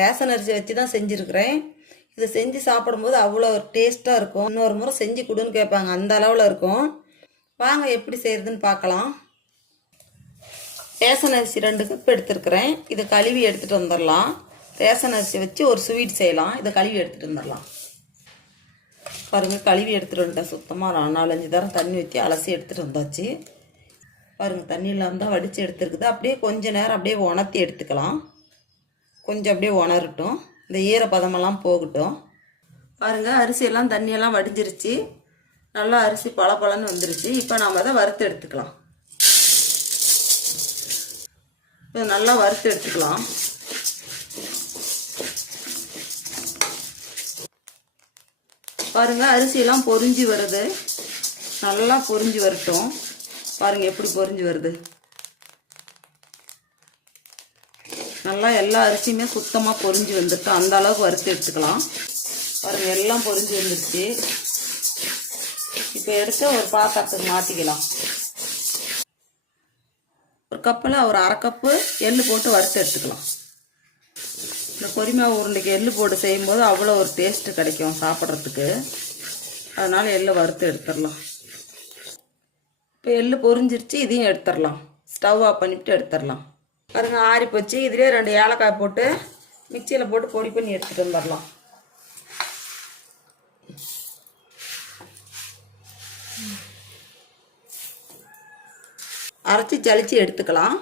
Ration அரிசி வச்சு தான் செஞ்சுருக்கிறேன். இதை செஞ்சு சாப்பிடும்போது அவ்வளோ ஒரு டேஸ்ட்டாக இருக்கும். இன்னொரு முறை செஞ்சு கொடுன்னு கேட்பாங்க. அந்த அளவில் இருக்கும். வாங்க எப்படி செய்கிறதுன்னு பார்க்கலாம். ரேஷன் அரிசி ரெண்டு கப் எடுத்துருக்கிறேன். இதை கழுவி எடுத்துகிட்டு வந்துடலாம். ரேஷன் அரிசி வச்சு ஒரு ஸ்வீட் செய்யலாம். இதை கழுவி எடுத்துகிட்டு வந்துடலாம். பாருங்கள் கழுவி எடுத்துகிட்டு வந்துட்டேன். சுத்தமாக நான் நாலஞ்சு தரம் தண்ணி ஊற்றி அலசி எடுத்துகிட்டு வந்தாச்சு. பாருங்கள் தண்ணி இல்லாமல் தான் வடித்து எடுத்துருக்குது. அப்படியே கொஞ்ச நேரம் அப்படியே உணர்த்தி எடுத்துக்கலாம். கொஞ்சம் அப்படியே உணரட்டும். இந்த ஈரப்பதமெல்லாம் போகட்டும். பாருங்கள் அரிசியெல்லாம் தண்ணியெல்லாம் வடிஞ்சிருச்சு. நல்லா அரிசி பளபளன்னு வந்துருச்சு. இப்போ நாம் அதை வறுத்து எடுத்துக்கலாம். இப்போ நல்லா வறுத்து எடுத்துக்கலாம். பாருங்க அரிசியெல்லாம் பொரிஞ்சு வருது. நல்லா பொரிஞ்சு வரட்டும். பாருங்கள் எப்படி பொரிஞ்சு வருது. நல்லா எல்லா அரிசியுமே சுத்தமாக பொறிஞ்சு வந்துட்டு அந்த அளவுக்கு வறுத்து எடுத்துக்கலாம். பாருங்கள் எல்லாம் பொரிஞ்சு வந்துருச்சு. இப்போ எடுத்து ஒரு பாத்திரத்துக்கு மாற்றிக்கலாம் ஒரு கப்பில் ஒரு அரை கப்பு எள்ளு போட்டு வறுத்து எடுத்துக்கலாம். இந்த பொறிமா உருண்டைக்கு எள்ளு போட்டு செய்யும்போது அவ்வளோ ஒரு டேஸ்ட்டு கிடைக்கும் சாப்பிட்றதுக்கு. அதனால் எள்ளை வறுத்து எடுத்துடலாம். இப்போ எள்ளு பொறிஞ்சிருச்சு இதையும் எடுத்துடலாம். ஸ்டவ் ஆஃப் பண்ணிவிட்டு எடுத்துடலாம். பாருங்க ஆறி போச்சு. இதுலேயே ரெண்டு ஏலக்காய் போட்டு மிக்சியில் போட்டு பொடி பண்ணி எடுத்துகிட்டு வந்துடலாம். அரைச்சி ஜலிச்சு எடுத்துக்கலாம்.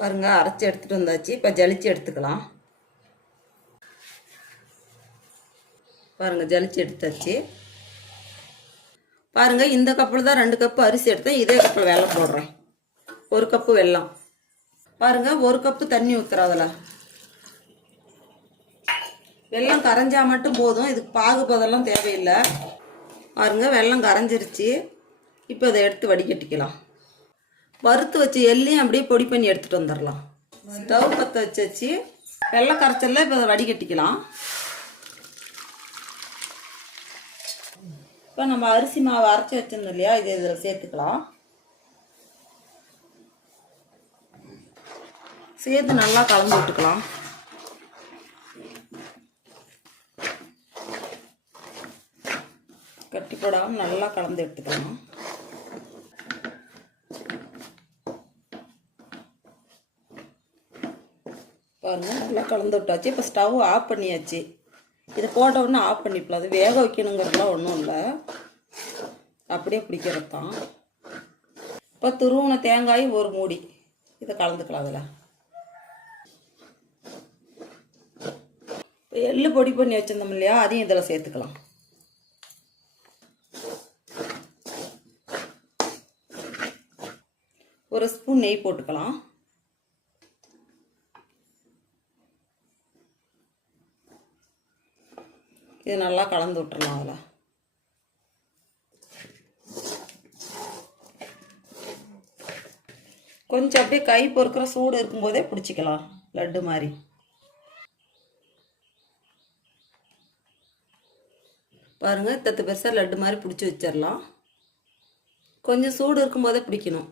பாருங்க அரைச்சி எடுத்துகிட்டு வந்தாச்சு. இப்போ ஜலிச்சு எடுத்துக்கலாம். பாருங்கள் ஜலிச்சு எடுத்தாச்சு. பாருங்கள் இந்த கப்பில் தான் ரெண்டு கப்பு அரிசி எடுத்தேன். இதே கப்பில் வேலை போடுறேன். ஒரு கப்பு வெல்லம். பாருங்க ஒரு கப்பு தண்ணி ஊற்றுறோம் அதில் வெல்லம் கரைஞ்சா மட்டும் போதும். இதுக்கு பாகுபதெல்லாம் தேவையில்லை. பாருங்க வெல்லம் கரைஞ்சிருச்சு. இப்போ இதை எடுத்து வடிகட்டிக்கலாம். வறுத்து வச்சு எள்ளையும் அப்படியே பொடி பண்ணி எடுத்துகிட்டு வந்துடலாம். ஸ்டவ் பற்ற வச்சு வச்சு வெள்ளை கரைச்சல்ல இப்போ அதை வடிகட்டிக்கலாம். இப்போ நம்ம அரிசி மாவு அரைச்சி வச்சிருந்தோம் இல்லையா? இதை இதில் சேர்த்துக்கலாம். சேர்த்து நல்லா கலந்து விட்டுக்கலாம். கட்டி போடாமல் நல்லா கலந்து எடுத்துக்கலாம். பாருங்கள் நல்லா கலந்து விட்டாச்சு. இப்போ ஸ்டவ் ஆஃப் பண்ணியாச்சு. இது போட்ட உடனே ஆஃப் பண்ணிக்கலாம். அது வேக வைக்கணுங்கிறதுலாம் ஒன்றும் இல்லை. அப்படியே பிடிக்கிறது தான் இப்போ துருவன தேங்காய் ஒரு மூடி. இதை கலந்துக்கலாம் அதில். எள்ளு பொடி பண்ணி வச்சுருந்தோம் இல்லையா அதையும் இதில் சேர்த்துக்கலாம். ஒரு ஸ்பூன் நெய் போட்டுக்கலாம். இது நல்லா கலந்து விட்டுறலாம் அதில். கொஞ்சம் அப்படியே கை பொறுக்கிற சூடு இருக்கும்போதே பிடிச்சிக்கலாம் லட்டு மாதிரி. பாருங்கள் தத்து பெருசாக லட்டு மாதிரி பிடிச்சி வச்சிடலாம் கொஞ்சம் சூடு இருக்கும்போதே பிடிக்கணும்.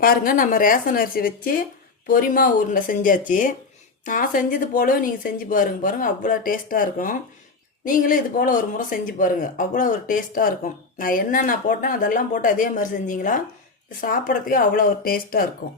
பாருங்கள் நம்ம ரேஷன் அரிசி வச்சு பொரிமா உருண்டை செஞ்சாச்சு. நான் செஞ்சது போலவே நீங்கள் செஞ்சு பாருங்கள் பாருங்கள் அவ்வளோ டேஸ்ட்டாக இருக்கும். நீங்களும் இது போல் ஒரு முறை செஞ்சு பாருங்கள் அவ்வளோ ஒரு டேஸ்ட்டாக இருக்கும். நான் என்னென்ன போட்டேன் அதெல்லாம் போட்டு அதே மாதிரி செஞ்சீங்களா சாப்பிட்றதுக்கே அவ்வளோ ஒரு டேஸ்ட்டாக இருக்கும்.